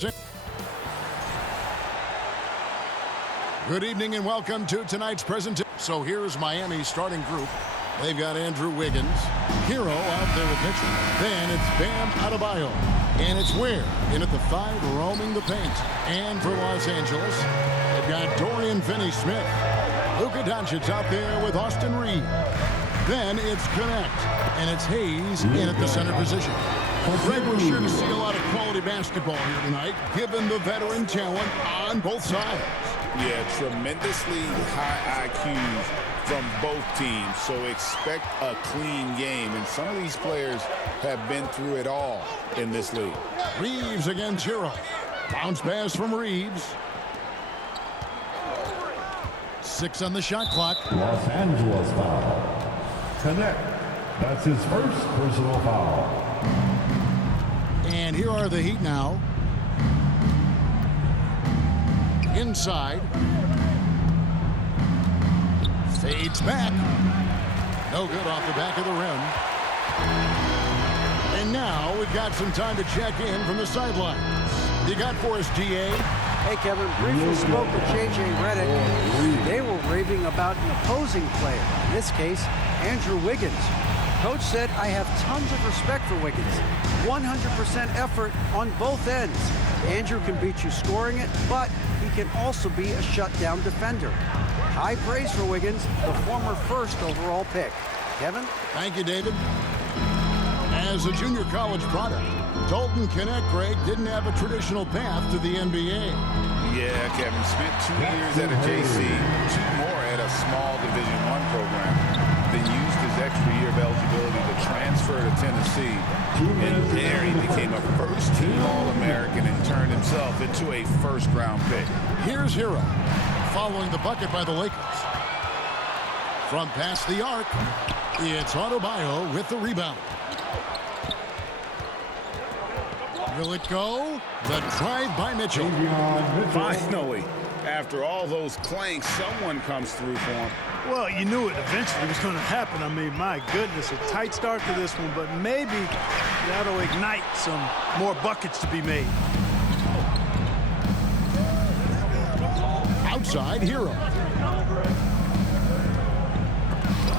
Good evening and welcome to tonight's presentation. So here's Miami's starting group. They've got Andrew Wiggins, Hero out there with Mitchell. Then it's Bam Adebayo. And it's Ware in at the 5 roaming the paint. And for Los Angeles, they've got Dorian Finney-Smith. Luka Doncic out there with Austin Reeves. Then it's Connect. And it's Hayes in at the center position. Greg, we're sure to see a lot of quality basketball here tonight, given the veteran talent on both sides. Yeah, tremendously high IQs from both teams, so expect a clean game. And some of these players have been through it all in this league. Reeves against Hero. Bounce pass from Reeves. 6 on the shot clock. Los Angeles foul. Connect. That's his first personal foul. And here are the Heat now. Inside. Fades back. No good off the back of the rim. And now we've got some time to check in from the sidelines. You got for us, GA? Hey, Kevin, briefly spoke with J.J. Redick. They were raving about an opposing player. In this case, Andrew Wiggins. Coach said, I have tons of respect for Wiggins. 100% effort on both ends. Andrew can beat you scoring it, but he can also be a shutdown defender. High praise for Wiggins, the former first overall pick. Kevin? Thank you, David. As a junior college product, Dalton Connect, Greg, didn't have a traditional path to the NBA. Yeah, Kevin spent 2 years at a JC, 2 more at a small Division I program. Then used his extra year of eligibility to transfer to Tennessee. And there he became a first-team All-American and turned himself into a first-round pick. Here's Hero, following the bucket by the Lakers. From past the arc, it's Adebayo with the rebound. Will it go? The drive by Mitchell. Finally, after all those clanks, someone comes through for him. Well, you knew it eventually was going to happen. I mean, my goodness, a tight start to this one, but maybe that'll ignite some more buckets to be made. Outside, Hero.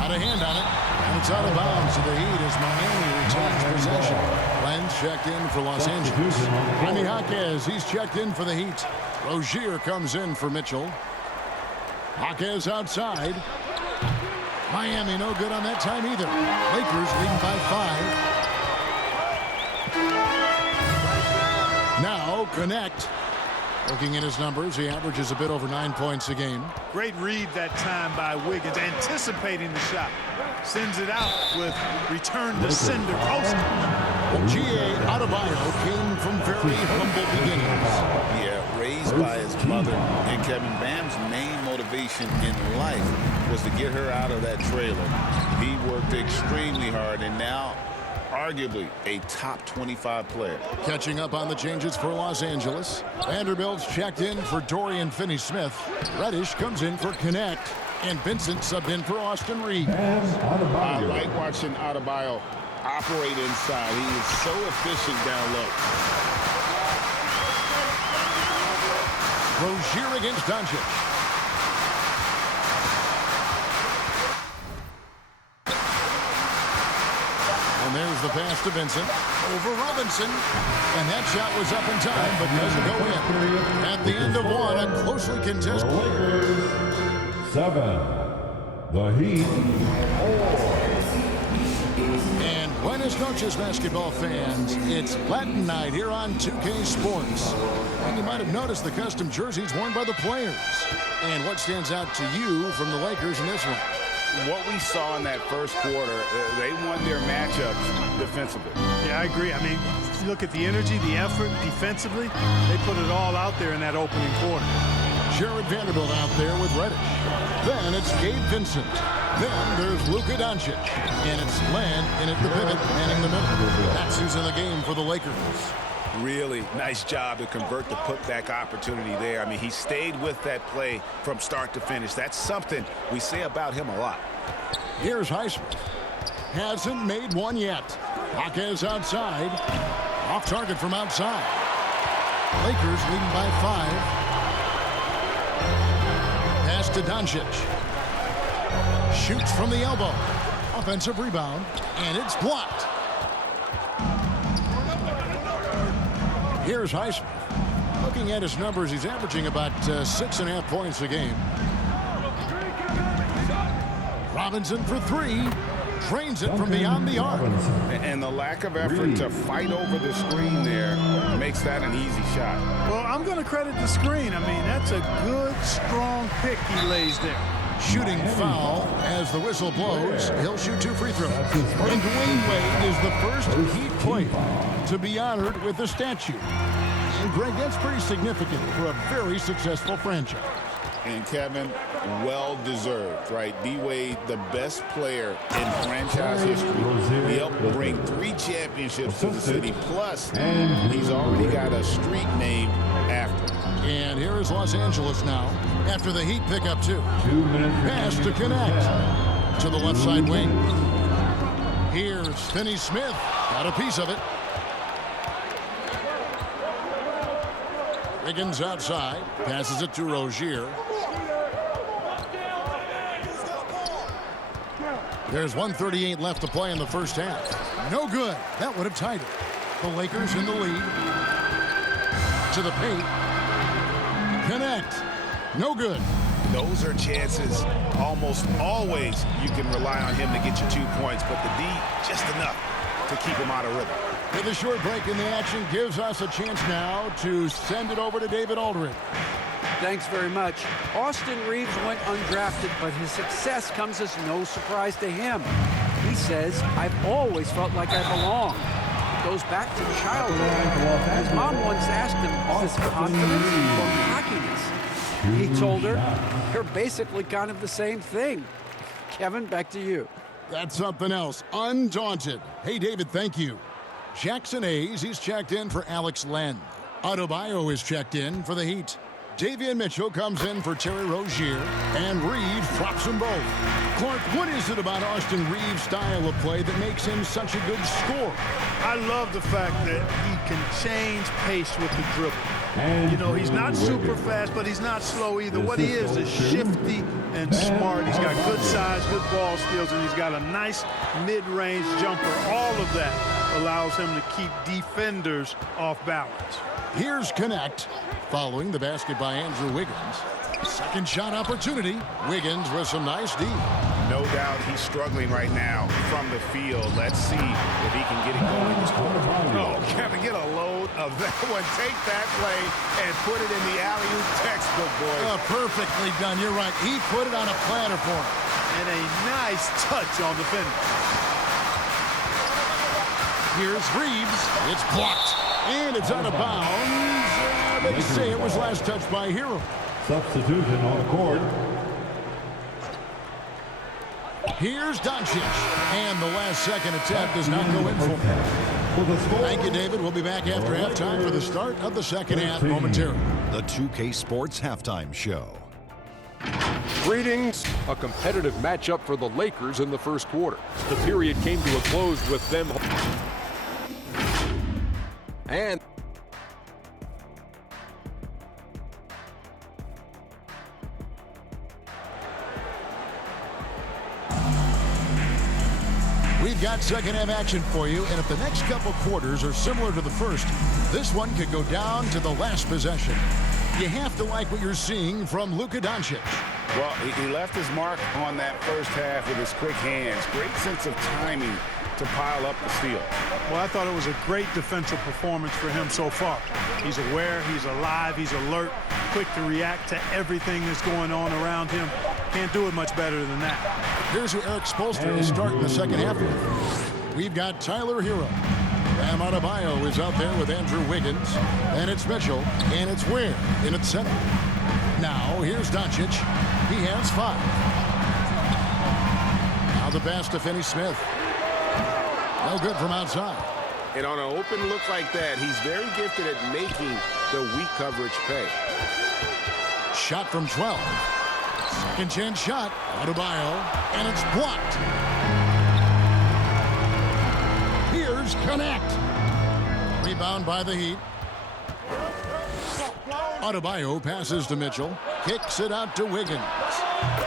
Out of hand on it, and it's out of bounds to the Heat as Miami retains possession. Lenz checked in for Los Angeles. Jaime Jaquez, he's checked in for the Heat. Rozier comes in for Mitchell. Jaquez outside. Miami no good on that time either. Lakers leading by 5. Now Connect. Looking at his numbers, he averages a bit over 9 points a game. Great read that time by Wiggins, anticipating the shot. Sends it out with return to sender post. G.A. Adebayo came from very humble beginnings. Yeah, raised by his mother. And Kevin, Bam's main motivation in life was to get her out of that trailer. He worked extremely hard, and now arguably a top 25 player. Catching up on the changes for Los Angeles. Vanderbilt's checked in for Dorian Finney-Smith. Reddish comes in for Connect. And Vincent subbed in for Austin Reeves. I like watching Adebayo operate inside. He is so efficient down low. Rozier against Doncic. And there's the pass to Vincent. Over Robinson. And that shot was up in time, but doesn't go in. At the end of one, a closely contested. 7. The Heat 4. And Buenos noches, basketball fans. It's Latin night here on 2K Sports. And you might have noticed the custom jerseys worn by the players. And what stands out to you from the Lakers in this one? What we saw in that first quarter, they won their matchups defensively. Yeah, I agree. I mean, if you look at the energy, the effort defensively, they put it all out there in that opening quarter. Jared Vanderbilt out there with Reddish. Then it's Gabe Vincent. Then there's Luka Doncic. And it's Len in at the pivot, manning the middle. That's who's in the game for the Lakers. Really nice job to convert the putback opportunity there. I mean, he stayed with that play from start to finish. That's something we say about him a lot. Here's Highsmith. Hasn't made one yet. Jaquez outside. Off target from outside. Lakers leading by 5. Pass to Doncic. Shoots from the elbow. Offensive rebound, and it's blocked. Here's Highsmith. Looking at his numbers, he's averaging about 6.5 points a game. Robinson for 3. Drains it from beyond the arc. And the lack of effort to fight over the screen there makes that an easy shot. Well, I'm going to credit the screen. I mean, that's a good, strong pick he lays there. Shooting foul as the whistle blows. He'll shoot 2 free throws. And Dwayne Wade is the first Heat player to be honored with a statue. And Greg, that's pretty significant for a very successful franchise. And Kevin, well deserved, right? D-Wade, the best player in franchise history. He helped bring 3 championships to the city. Plus, he's already got a street named after him. And here is Los Angeles now after the Heat pick up 2. 2 minutes. Pass to connect to the left side wing. Here's Finney Smith. Got a piece of it. Wiggins outside. Passes it to Rozier. There's 1:38 left to play in the first half. No good. That would have tied it. The Lakers in the lead. To the paint. Connect. No good. Those are chances almost always you can rely on him to get you 2 points, but the D, just enough to keep him out of rhythm. With a short break in the action gives us a chance now to send it over to David Aldridge. Thanks very much. Austin Reeves went undrafted, but his success comes as no surprise to him. He says, I've always felt like I belong. It goes back to childhood. His mom once asked him, is this confidence or cockiness? He told her, you're basically kind of the same thing. Kevin, back to you. That's something else. Undaunted. Hey, David, thank you. Jackson Hayes, he's checked in for Alex Len. Adebayo is checked in for the Heat. Davion Mitchell comes in for Terry Rozier, and Reeves drops them both. Clark, what is it about Austin Reeves' style of play that makes him such a good scorer? I love the fact that he can change pace with the dribble. You know, he's not super fast, but he's not slow either. What he is shifty and smart. He's got good size, good ball skills, and he's got a nice mid-range jumper. All of that allows him to keep defenders off balance. Here's Connect, following the basket by Andrew Wiggins. Second shot opportunity. Wiggins with some nice D. No doubt he's struggling right now from the field. Let's see if he can get it going this quarter. Oh, Kevin, get a load of that one. Take that play and put it in the alley-oop textbook, boys. Perfectly done. You're right. He put it on a platter for him. And a nice touch on the finish. Here's Reeves. It's blocked. And it's out of bounds. They say it was last touched by Hero. Substitution on the court. Here's Doncic. And the last second attempt does not go in for him. Thank you, David. We'll be back after halftime for the start of the second half momentarily. The 2K Sports Halftime Show. Greetings. A competitive matchup for the Lakers in the first quarter. The period came to a close with them. And we've got second half action for you, and if the next couple quarters are similar to the first, this one could go down to the last possession. You have to like what you're seeing from Luka Doncic. Well, he left his mark on that first half with his quick hands. Great sense of timing to pile up the steal. Well, I thought it was a great defensive performance for him so far. He's aware, he's alive, he's alert, quick to react to everything that's going on around him. Can't do it much better than that. Here's who Eric Spoelstra is starting the second half with. We've got Tyler Hero. Bam Adebayo is out there with Andrew Wiggins. And it's Mitchell. And it's Ware in its center. Now, here's Doncic. He has 5. Now the pass to Finney Smith. No good from outside. And on an open look like that, he's very gifted at making the weak coverage pay. Shot from 12. Second chance shot. Adebayo. And it's blocked. Here's Connect. Rebound by the Heat. Adebayo passes to Mitchell. Kicks it out to Wiggins.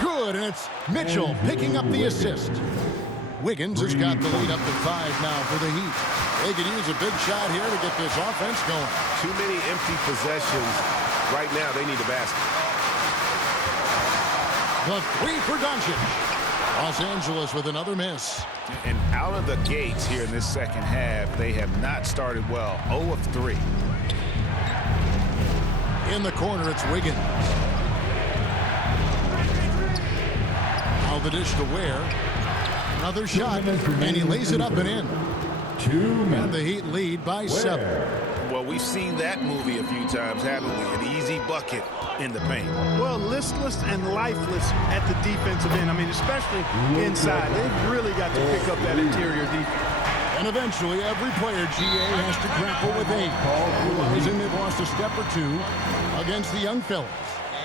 Good, and it's Mitchell picking up the assist. Wiggins has got the lead up to 5 now for the Heat. They could use a big shot here to get this offense going. Too many empty possessions. Right now, they need a basket. The 3 for Doncic. Los Angeles with another miss. And out of the gates here in this second half, they have not started well. 0 of 3. In the corner, it's Wiggins. Now the dish to Ware. Another shot, and he lays it up and in. And the Heat lead by 7. Well, we've seen that movie a few times, haven't we? An easy bucket in the paint. Well, listless and lifeless at the defensive end. I mean, especially inside. They've really got to pick up that interior defense. And eventually, every player, GA, has to grapple with age. Realizing they've lost a step or two against the young fellas.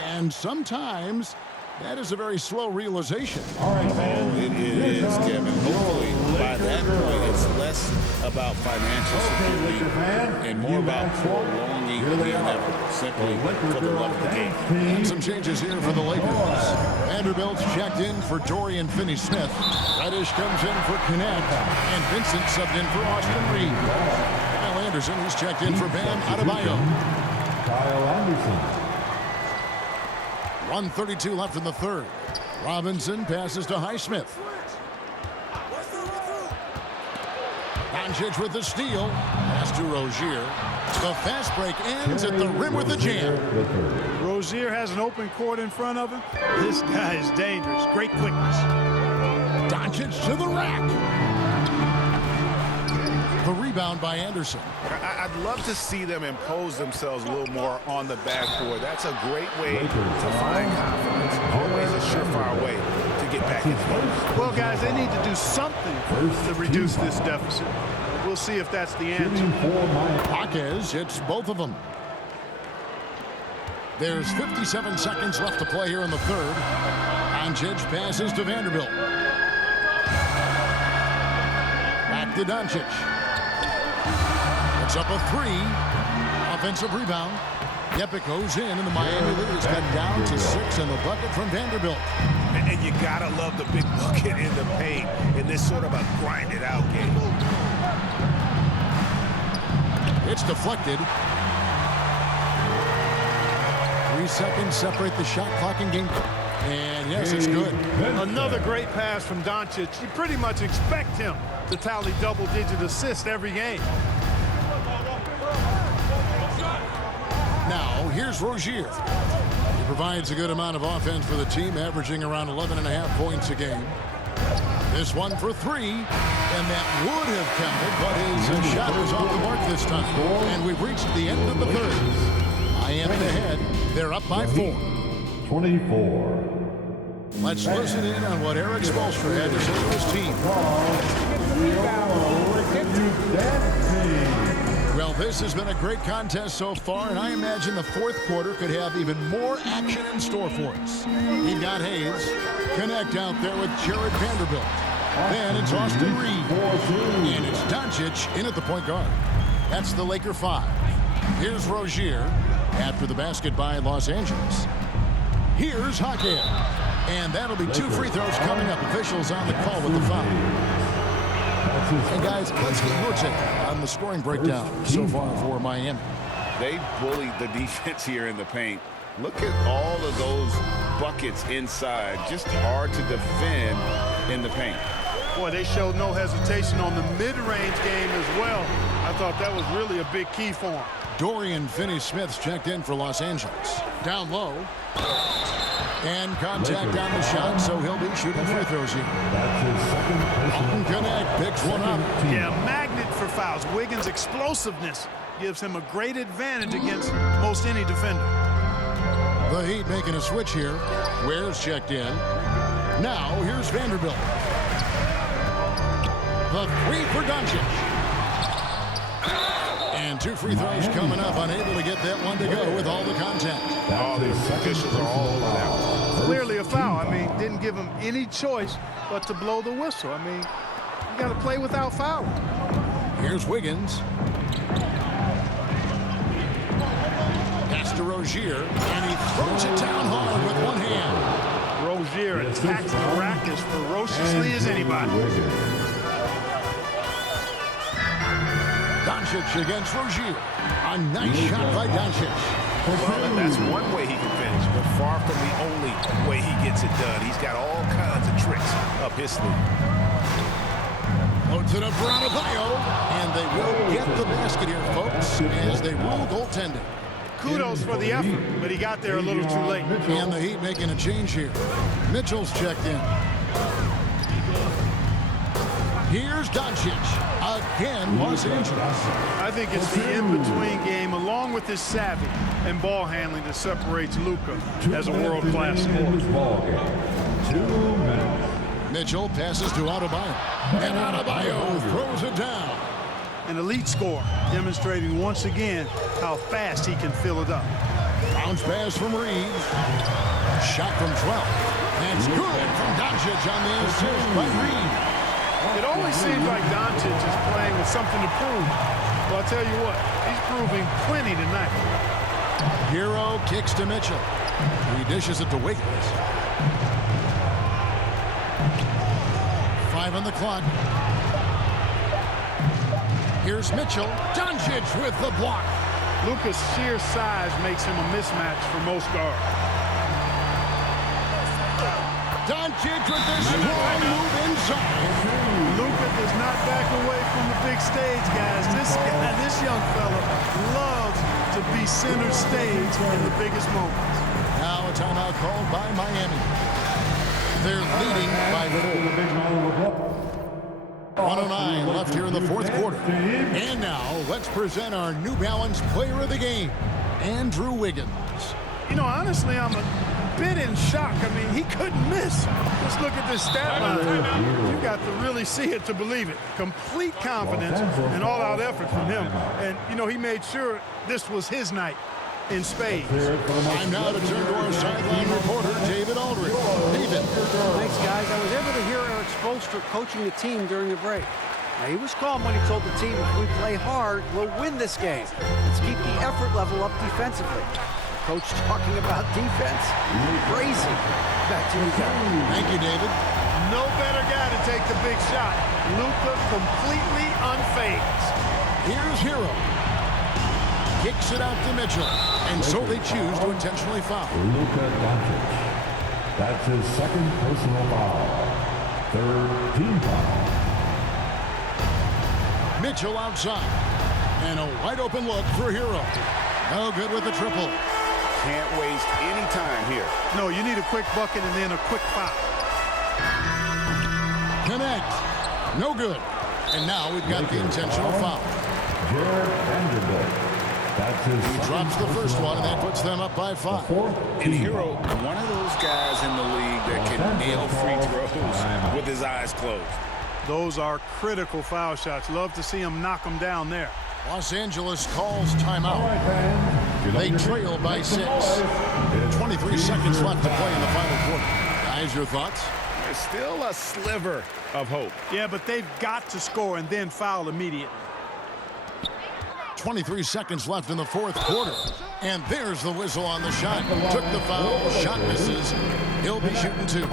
And sometimes that is a very slow realization. It is, Kevin. Hopefully, by that point, it's less about financial security and more about prolonging the endeavor, simply for the love of the game. And some changes here for the Lakers. Vanderbilt's checked in for Dorian Finney-Smith. Reddish comes in for Connect. And Vincent subbed in for Austin Reed. Kyle Anderson, who's checked in for Bam Adebayo. Kyle Anderson. 1:32 left in the third. Robinson passes to Highsmith. Doncic with the steal. Pass to Rozier. The fast break ends at the rim with a jam. Rozier has an open court in front of him. This guy is dangerous. Great quickness. Doncic to the rack. The rebound by Anderson. I'd love to see them impose themselves a little more on the backboard. That's a great way to find confidence. Always a surefire way to get back in the game. Well, guys, they need to do something to reduce this deficit. We'll see if that's the answer. Jaquez hits both of them. There's 57 seconds left to play here in the third. Doncic passes to Vanderbilt. Back to Doncic. It's up a 3. Offensive rebound. Yep, it goes in, and the Miami lead is cut down to 6, and the bucket from Vanderbilt. And you gotta love the big bucket in the paint in this sort of a grinded-out game. It's deflected. 3 seconds separate the shot clock and game. And yes, it's good. Another great pass from Doncic. You pretty much expect him to tally double-digit assists every game. Now, here's Rozier. He provides a good amount of offense for the team, averaging around 11.5 points a game. This one for 3, and that would have counted, but his shot was off the mark this time. And we've reached the end of the third. Miami ahead. They're up by 4. 24. Let's listen in on what Eric Spoelstra had to say to his team. Well, this has been a great contest so far, and I imagine the fourth quarter could have even more action in store for us. We've got Hayes. Connect out there with Jared Vanderbilt. Then it's Austin Reed. And it's Doncic in at the point guard. That's the Laker 5. Here's Rozier after the basket by Los Angeles. Here's Jaquez. And that'll be 2 free throws coming up. Officials on the call with the foul. And guys, let's get your take on the scoring breakdown so far for Miami. They bullied the defense here in the paint. Look at all of those buckets inside. Just hard to defend in the paint. Boy, they showed no hesitation on the mid-range game as well. I thought that was really a big key for them. Dorian Finney-Smith's checked in for Los Angeles. Down low. And contact on the shot, so he'll be shooting free throws here. That's his second personal Connect picks one up. Yeah, magnet for fouls. Wiggins' explosiveness gives him a great advantage against most any defender. The Heat making a switch here. Ware's checked in. Now, here's Vanderbilt. The 3 for Doncic. And 2 free throws coming up. Unable to get that one to go with all the contact. All the officials are all over that one. Clearly a foul. I mean, didn't give him any choice but to blow the whistle. I mean, you got to play without fouling. Here's Wiggins. Pass to Rozier, and he throws it down hard with one hand. Rozier attacks the rack as ferociously as anybody. Doncic against Rozier. A nice shot by Doncic. Well, that's one way he can finish, but far from the only way he gets it done. He's got all kinds of tricks up his sleeve. Loads it up for Adebayo, and they will get the basket here, folks, as they rule goaltending. Kudos for the effort, but he got there a little too late. And the Heat making a change here. Mitchell's checked in. Here's Doncic. Again, Los Angeles. I think it's the in-between game, along with his savvy and ball handling, that separates Luka as a world-class scorer. 2 minutes. Mitchell passes to Adebayo. And Adebayo throws it down. An elite scorer, demonstrating once again how fast he can fill it up. Bounce pass from Reeves. Shot from 12. That's good from Doncic on the assist by Reeves. It always seems like Doncic is playing with something to prove. Well, I'll tell you what, he's proving plenty tonight. Hero kicks to Mitchell. He dishes it to Wiggins. 5 on the clock. Here's Mitchell. Doncic with the block. Luka's sheer size makes him a mismatch for most guards. Doncic with the strong move inside. Luka does not back away from the big stage, guys. This young fella loves to be center stage in the biggest moments. Now a timeout called by Miami. They're leading by 1:09 left here in the fourth quarter. And now let's present our New Balance Player of the Game, Andrew Wiggins. You know, honestly, I'm a bit in shock. I mean, he couldn't miss. Just look at this stat line. You got to really see it to believe it. Complete confidence and all-out effort from him. And, you know, he made sure this was his night in spades. Time now to turn to our sideline reporter, David Aldridge. David. Thanks, guys. I was able to hear Eric Spoelstra coaching the team during the break. Now, he was calm when he told the team, if we play hard, we'll win this game. Let's keep the effort level up defensively. Coach talking about defense. Crazy. Back to you, guys. Thank you, David. No better guy to take the big shot. Luka completely unfazed. Here's Hero. Kicks it out to Mitchell. And so they choose to intentionally foul. Luka Doncic. That's his second personal foul. Third team foul. Mitchell outside. And a wide open look for Hero. No good with the triple. Can't waste any time here. No, you need a quick bucket and then a quick foul. Connect. No good. And now we've got the intentional foul. Jared Vanderbilt. That's his He drops the first one, and that puts them up by 5. And Hero, one of those guys in the league that can nail free throws with his eyes closed. Those are critical foul shots. Love to see him knock them down there. Los Angeles calls timeout. They trail by 6. 23 seconds left to play in the final quarter. Guys, your thoughts? There's still a sliver of hope. Yeah, but they've got to score and then foul immediately. 23 seconds left in the fourth quarter. And there's the whistle on the shot. Took the foul. Shot misses. He'll be shooting 2.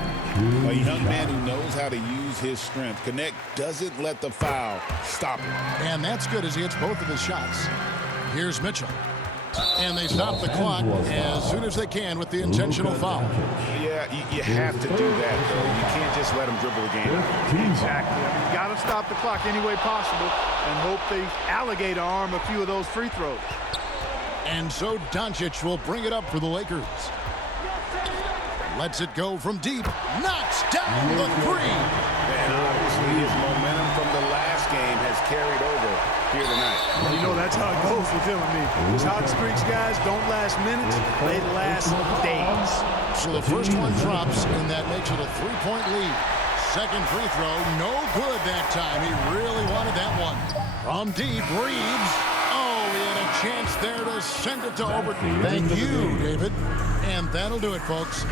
A young man who knows how to use his strength. Connect doesn't let the foul stop him. And that's good as he hits both of his shots. Here's Mitchell. And they stop the clock as soon as they can with the intentional foul. Yeah, you have to do that, though. You can't just let him dribble the game. Exactly. I mean, you got to stop the clock any way possible and hope they alligator arm a few of those free throws. And so Doncic will bring it up for the Lakers. Lets it go from deep. Knocks down the 3. And obviously his momentum from the last game has carried over here tonight. You know, that's how it goes with him. I mean, these hot streaks, guys, don't last minutes. They last days. So the first one drops, and that makes it a 3-point lead. Second free throw, no good that time. He really wanted that one. From deep, Reeves. Oh, he had a chance there to send it to Overton. Thank you, David. And that'll do it, folks.